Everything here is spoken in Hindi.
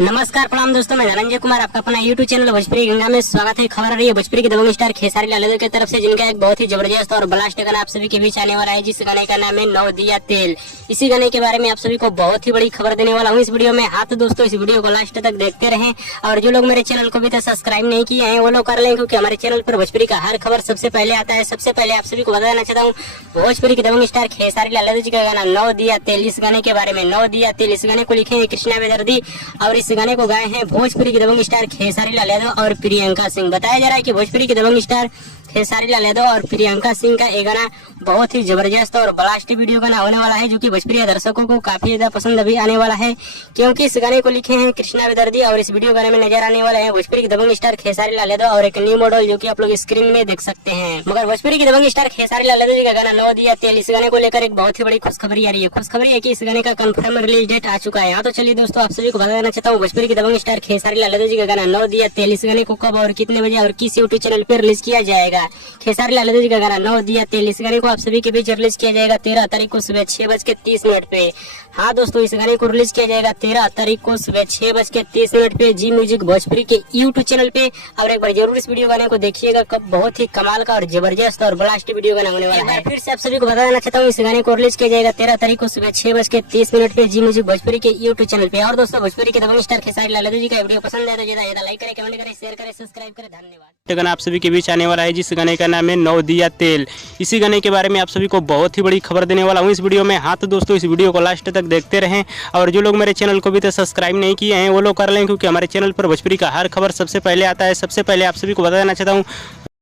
नमस्कार प्रणाम दोस्तों, मैं धनंजय कुमार आपका अपना यूट्यूब चैनल भोजपुरी गंगा में स्वागत है। खबर आ रही है भोजपुरी के दबंग स्टार खेसारी लाल यादव की तरफ से, जिनका एक बहुत ही जबरदस्त और ब्लास्ट गाना आप सभी के बीच आने वाला है, जिस गाने का नाम है नौ दिया तेल। इसी गाने के बारे में आप सभी को बहुत ही बड़ी खबर देने वाला हूँ इस वीडियो में। हाँ तो दोस्तों, इस वीडियो को लास्ट तक देखते रहें और जो लोग मेरे चैनल को अभी तक सब्सक्राइब नहीं किए हैं वो लोग कर लें, क्योंकि हमारे चैनल पर भोजपुरी का हर खबर सबसे पहले आता है। सबसे पहले आप सभी को बता देना चाहता हूँ भोजपुरी के दबंग स्टार खेसारी लाल यादव जी का गाना नौ दिया तेल, इस गाने के बारे में। नौ दिया तेल इस गाने को लिखे हैं कृष्णा बेदर्दी और इस गाने को गाए हैं भोजपुरी के दबंग स्टार खेसारी लाल यादव और प्रियंका सिंह। बताया जा रहा है कि भोजपुरी के दबंग स्टार खेसारी लाल यादव और प्रियंका सिंह का ये गाना बहुत ही जबरदस्त और ब्लास्ट वीडियो गाना होने वाला है, जो कि भोजपुरी दर्शकों को काफी ज्यादा पसंद अभी आने वाला है, क्योंकि इस गाने को लिखे हैं कृष्णा बेदर्दी और इस वीडियो गाने में नजर आने वाला है भोजपुरी के दबंग स्टार खेसारी लाल यादव और एक न्यू मॉडल, जो कि आप लोग स्क्रीन में देख सकते हैं। मगर भोजपुरी के दबंग स्टार खेसारी लाल यादव जी का गाना नौ दिया तेल, इस गाने को लेकर एक बहुत ही बड़ी खुशखबरी आ रही है। खुशखबरी है कि इस गाने का कंफर्म रिलीज डेट आ चुका है। यहाँ तो चलिए दोस्तों, आप सभी को बता देना चाहता हूँ भोजपुरी के दबंग स्टार खेसारी लाल यादव जी का गाना नौ दिया तेल, इस गाने को कब और कितने बजे और किस यूट्यूब चैनल पर रिलीज किया जाएगा। खेसारी लाल यादव जी का गाना नौ दिया तेल, इस गाने को आप सभी के बीच रिलीज किया जाएगा 13 तारीख को सुबह 6:30 पे। हाँ दोस्तों, इस गाने को रिलीज किया जाएगा 13 तारीख को सुबह 6:30 पे जी म्यूजिक भोजपुरी के यूट्यूब चैनल पे। और एक बार जरूर इस वीडियो गाने को देखिएगा, कब बहुत ही कमाल का और जबरदस्त और ब्लास्ट वीडियो गाना होने वाला है। फिर से आप सभी को बता देना चाहता हूँ इस गाने को रिलीज किया जाएगा 13 तारीख को सुबह 6:30 पे जी म्यूजिक भोजपुरी के यूट्यूब चैनल पे। और दोस्तों, भोजपुरी के दबंग स्टार खेसारी लाल यादव जी का वीडियो पसंद है तो ज्यादा लाइक करें, कमेंट करें, शेयर करें, सब्सक्राइब करें। धन्यवाद। गाना आप सभी के बीच आने वाला है, जिस गाने का नाम है नौ दिया तेल। इसी गाने के बारे में आप सभी को बहुत ही बड़ी खबर देने वाला हूँ इस वीडियो में। हाँ तो दोस्तों, इस वीडियो को लास्ट तक देखते रहें और जो लोग मेरे चैनल को भी तक सब्सक्राइब नहीं किए हैं वो लोग कर लें, क्योंकि हमारे चैनल पर भोजपुरी का हर खबर सबसे पहले आता है। सबसे पहले आप सभी को बता देना चाहता हूँ